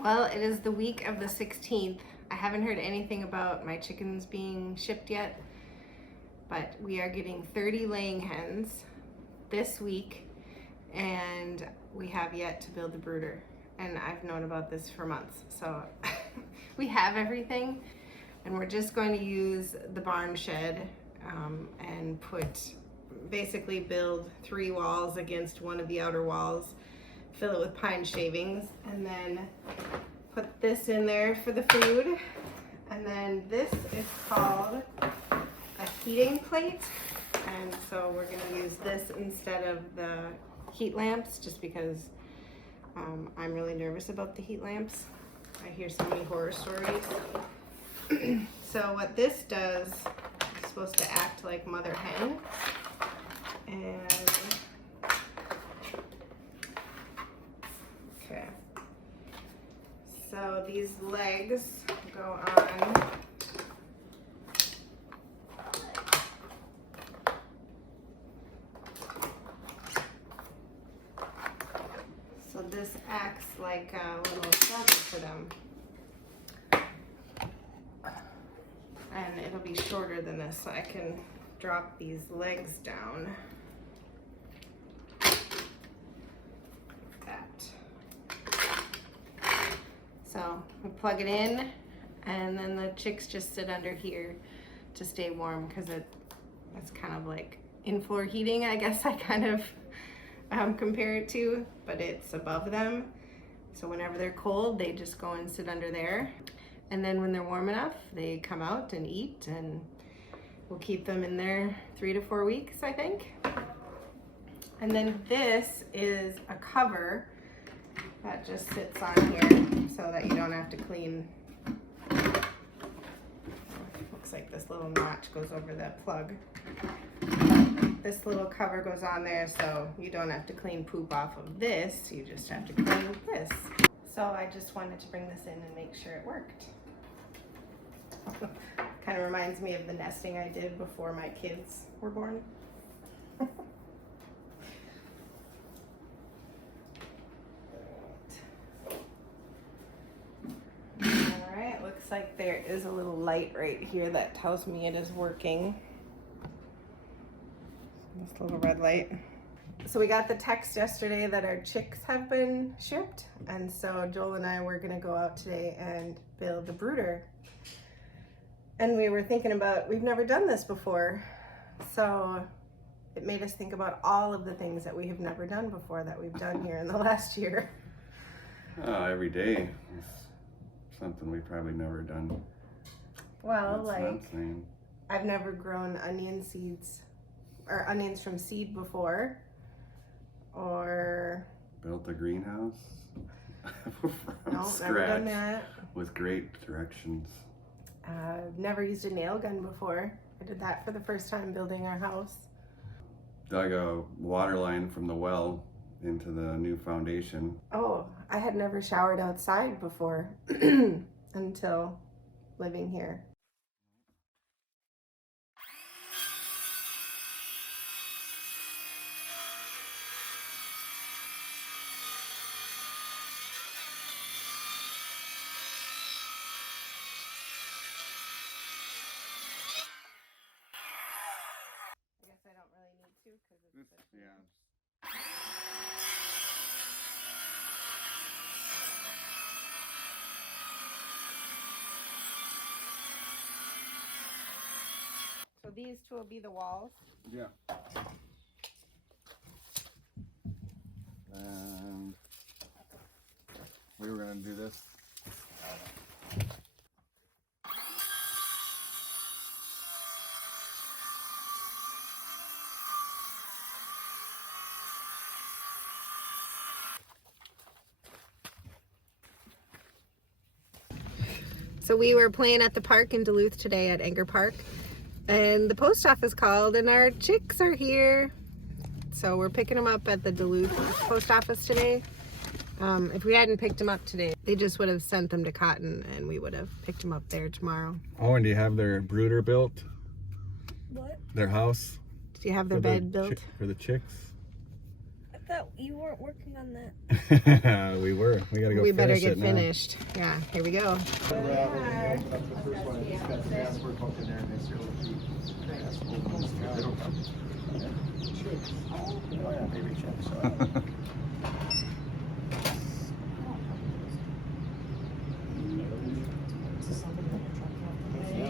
Well, it is the week of the 16th. I haven't heard anything about my chickens being shipped yet, but we are getting 30 laying hens this week, and we have yet to build the brooder. And I've known about this for months, so we have everything, and we're just going to use the barn shed and basically build 3 walls against one of the outer walls, fill it with pine shavings, and then put this in there for the food. And then this is called a heating plate, and so we're going to use this instead of the heat lamps, just because I'm really nervous about the heat lamps. I hear so many horror stories. So what this does, it's supposed to act like mother hen, and okay, so these legs go on so this acts like a little shelter for them, and it'll be shorter than this, so I can drop these legs down like that. So we plug it in, and then the chicks just sit under here to stay warm, because it's kind of like in-floor heating, I guess I kind of compare it to, but it's above them. So whenever they're cold, they just go and sit under there. And then when they're warm enough, they come out and eat, and we'll keep them in there 3 to 4 weeks, I think. And then this is a cover that just sits on here so that you don't have to clean. Looks like this little notch goes over that plug. This little cover goes on there so you don't have to clean poop off of this, you just have to clean this. So I just wanted to bring this in and make sure it worked. Kind of reminds me of the nesting I did before my kids were born. Alright, looks like there is a little light right here that tells me it is working. This little red light. So we got the text yesterday that our chicks have been shipped, and so Joel and I were gonna go out today and build the brooder. And we were thinking about, we've never done this before, so it made us think about all of the things that we have never done before that we've done here in the last year. Every day is something we've probably never done. Well, That's like, insane. I've never grown onion seeds or onions from seed before, or Built a greenhouse from no, scratch never done that. with great directions. Never used a nail gun before. I did that for the first time building our house. Dug a water line from the well into the new foundation. Oh, I had never showered outside before until living here. I guess I don't really need to because it's such a... So these two will be the walls. Yeah. And we were gonna do this. So we were playing at the park in Duluth today at Anchor Park, and the post office called and our chicks are here. So we're picking them up at the Duluth post office today. If we hadn't picked them up today, they just would have sent them to Cotton and we would have picked them up there tomorrow. Oh, and do you have their brooder built? What? Their house? Do you have their bed built? For the chicks? thought you weren't working on that. We were. We gotta go. We better finish get it finished. Yeah, here we go.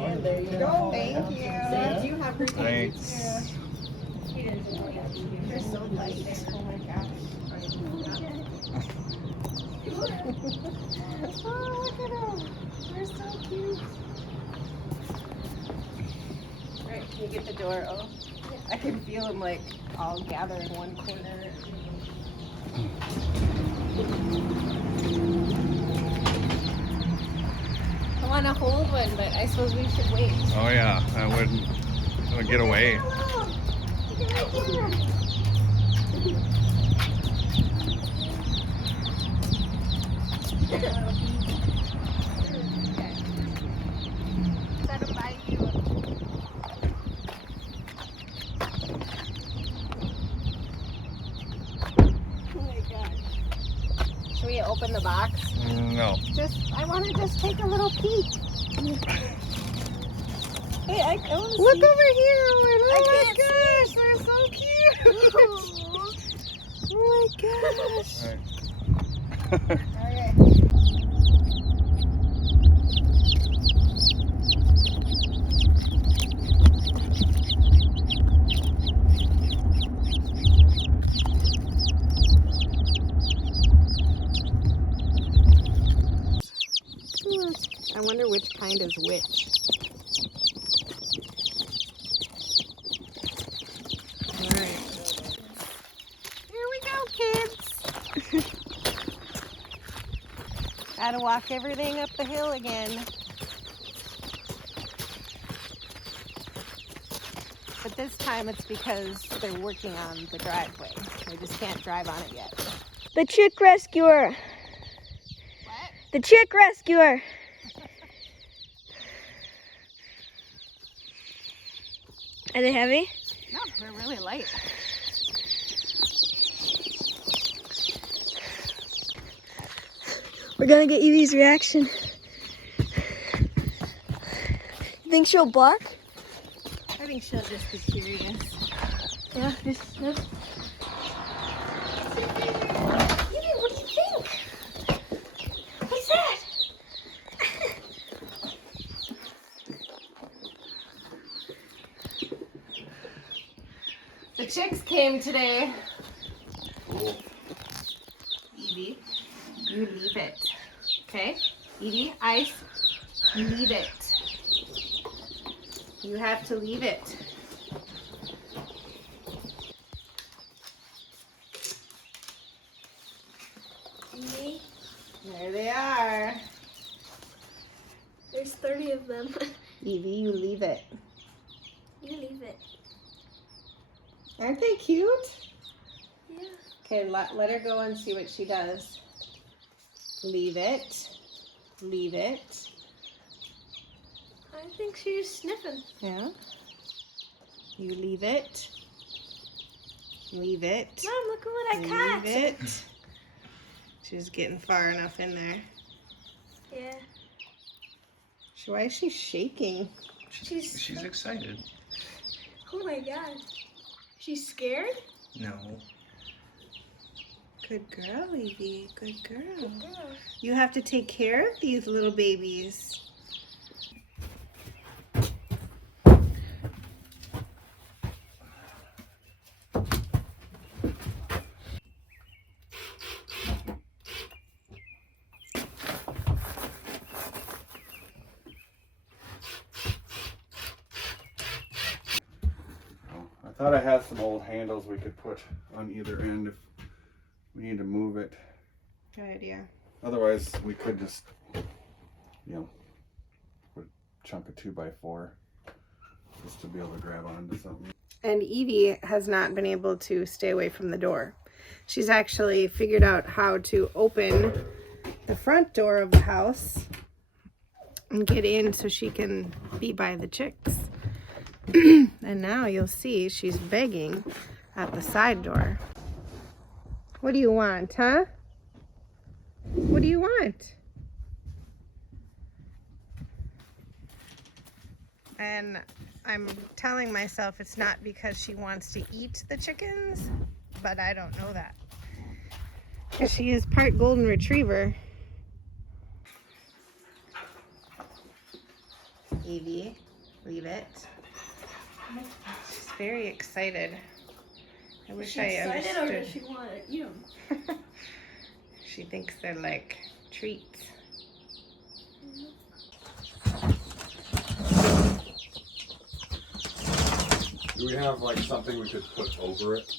And there you go. Thank you. Thank you. Have a great day. Thanks. They're so light. Oh my gosh. Oh, look at them. They're so cute. Right, can you get the door? Oh, I can feel them like all gather in one corner. I want to hold one, but I suppose we should wait. Oh yeah, I would get away. Let him by you. Oh my gosh. Should we open the box? No. I want to just take a little peek. Hey, I want to Look see. over here, Owen. Oh I my can't gosh, they're so cute. Oh my gosh. Okay. I wonder which kind is which. Alright. Here we go, kids. Gotta walk everything up the hill again. But this time it's because they're working on the driveway. They just can't drive on it yet. The chick rescuer. What? The chick rescuer. Are they heavy? No, they're really light. We're gonna get Evie's reaction. You think she'll bark? I think she'll just be curious. Yeah, just. Evie, what do you think? What's that? The chicks came today. Evie, you leave it. Okay? Evie, ice, leave it. You have to leave it. Evie, There they are. there's 30 of them. Evie, you leave it. You leave it. Aren't they cute? Yeah. Okay, let her go and see what she does. Leave it. Leave it. I think she's sniffing. Yeah. You leave it. Leave it. Mom, look at what I caught. Leave it. She's getting far enough in there. Yeah. Why is she shaking? She's excited. Oh my god. She's scared? No. Good girl, Evie. Good girl. Girl. You have to take care of these little babies. I thought I had some old handles we could put on either end if we need to move it. Good idea. Otherwise, we could just, put a chunk of 2x4 just to be able to grab onto something. And Evie has not been able to stay away from the door. She's actually figured out how to open the front door of the house and get in so she can be by the chicks. And now you'll see she's begging at the side door. What do you want, huh? What do you want? And I'm telling myself it's not because she wants to eat the chickens, but I don't know that. Because she is part golden retriever. Evie, leave it. She's very excited. I wish I understood. Or does she want to eat them? She thinks they're like treats. Do we have like something we could put over it?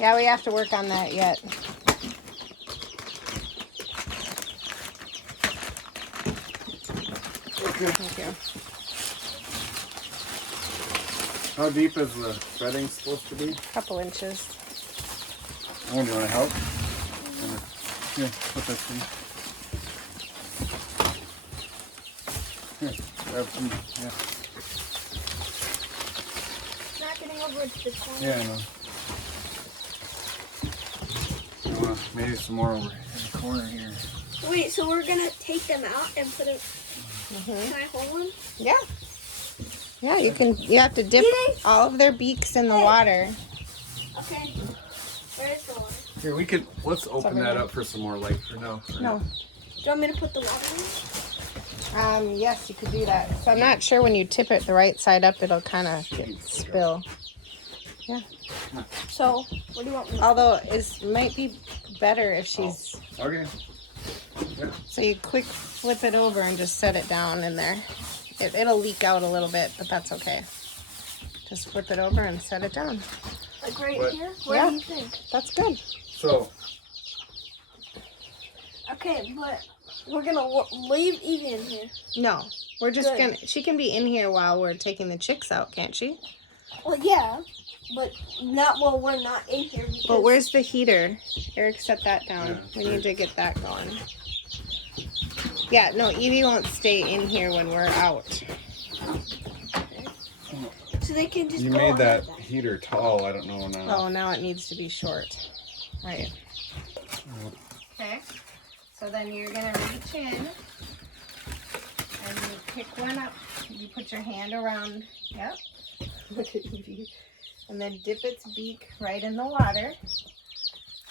Yeah, we have to work on that yet. Okay. Thank you. How deep is the bedding supposed to be? Couple inches. Oh, do you want to help? Here, put this in. Here, grab some. Yeah. Not getting over to the corner. Yeah, I know. Maybe some more over in the corner here. Wait, so we're gonna take them out and put it. Can I hold one? Yeah. Yeah, you can. You have to dip all of their beaks in the water. Okay. Where's the water? Here, we could. Let's open over that there. up for some more light for now. No. Do you want me to put the water in? Yes, you could do that. So I'm not sure when you tip it the right side up, it'll kind of spill. Yeah. So, what do you want me to Although it might be better if she's. Okay. So you quick flip it over and just set it down in there. It'll leak out a little bit, but that's okay. Just flip it over and set it down. Like right What? here? Where Yeah. do you think? That's good. So, Okay, but we're gonna leave Evie in here. No, we're just Good. gonna. She can be in here while we're taking the chicks out, can't she? Well, yeah, but not while we're not in here. Because But where's the heater? Eric, set that down. Yeah, We need to get that going. Yeah, no, Evie won't stay in here when we're out. So they can just you go made that ahead. heater tall. I don't know now. Oh, now it needs to be short. Right. Okay. So then you're gonna reach in and you pick one up. You put your hand around. Yep. Look at Evie. And then dip its beak right in the water.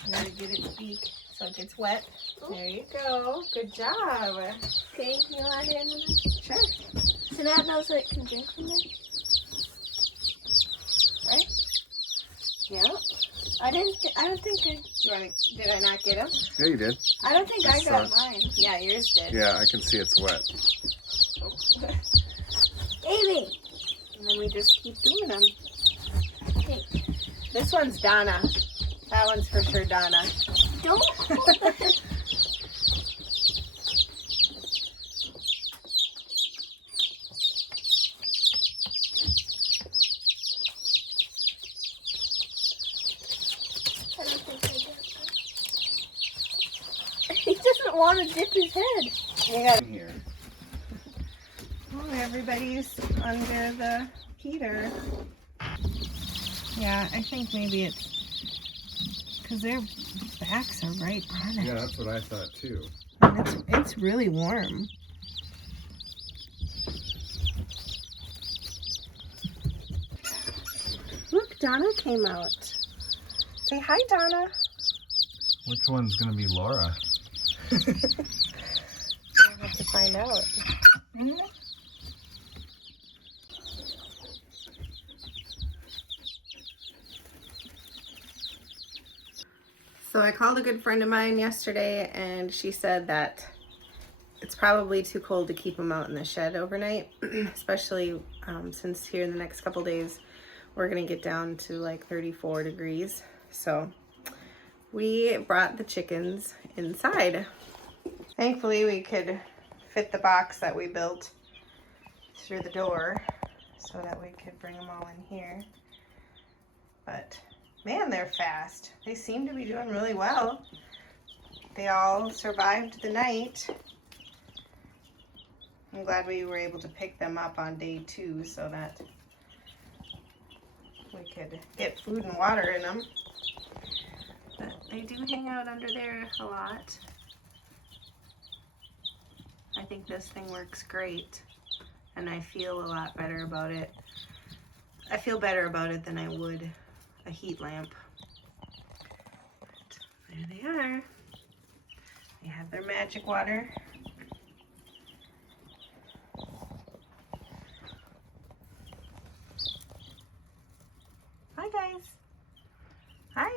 You gotta get its beak so it gets wet. There you go. Good job. Okay, can you add it in there? Sure. So now it knows that it can drink from there? Right? Yep. I don't think Did I not get him? Yeah, you did. I don't think I That's got fine. mine. Yeah, yours did. Yeah, I can see it's wet. Amy! And then we just keep doing them. Okay. This one's Donna. That one's for sure Donna. Don't hold it. I don't think I got that. He doesn't want to dip his head. You got Here. Oh, everybody's under the heater. Yeah, I think maybe it's because their backs are right on it. Yeah, that's what I thought too. And it's really warm. Look, Donna came out. Say hi, Donna. Which one's gonna be Laura? We'll have to find out. So I called a good friend of mine yesterday and she said that it's probably too cold to keep them out in the shed overnight, especially since here in the next couple days we're gonna get down to like 34 degrees. So we brought the chickens inside. Thankfully we could fit the box that we built through the door so that we could bring them all in here. But man, they're fast. They seem to be doing really well. They all survived the night. I'm glad we were able to pick them up on day 2 so that we could get food and water in them. They do hang out under there a lot. I think this thing works great, and I feel a lot better about it. I feel better about it than I would a heat lamp. But there they are. They have their magic water. Hi guys. Hi.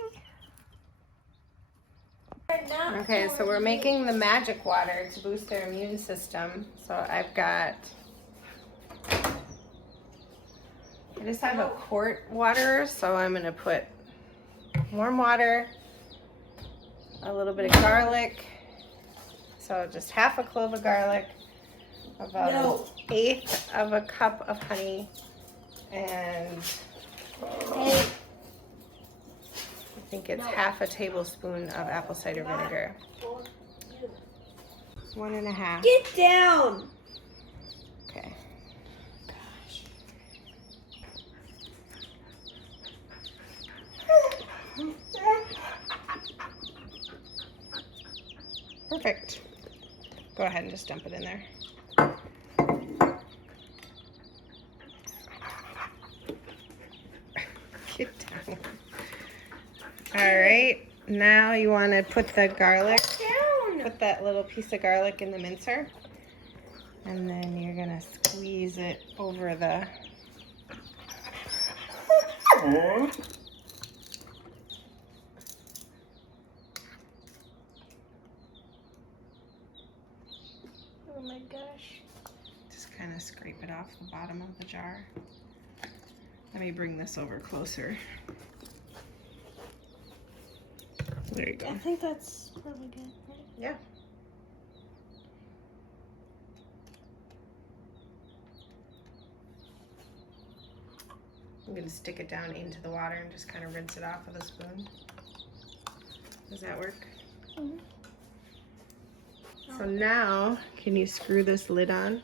Okay, so we're making the magic water to boost their immune system. So I've got, I just have a quart water, so I'm gonna put warm water, a little bit of garlic, so just half a clove of garlic, about an eighth of a cup of honey, and I think it's half a tablespoon of apple cider vinegar. 1.5. Get down! Okay. Perfect. Go ahead and just dump it in there. Get down. All right, now you want to put the garlic, put that little piece of garlic in the mincer, and then you're gonna squeeze it over the oh my gosh. Just kind of scrape it off the bottom of the jar. Let me bring this over closer. There you go. I think that's probably good, right? Yeah. I'm going to stick it down into the water and just kind of rinse it off with a spoon. Does that work? Mm-hmm. So now, can you screw this lid on?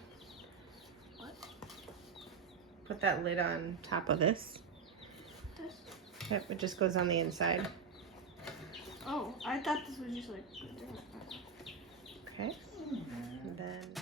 What? Put that lid on top of this. This? Yep, it just goes on the inside. Oh, I thought this was just like. Okay. And then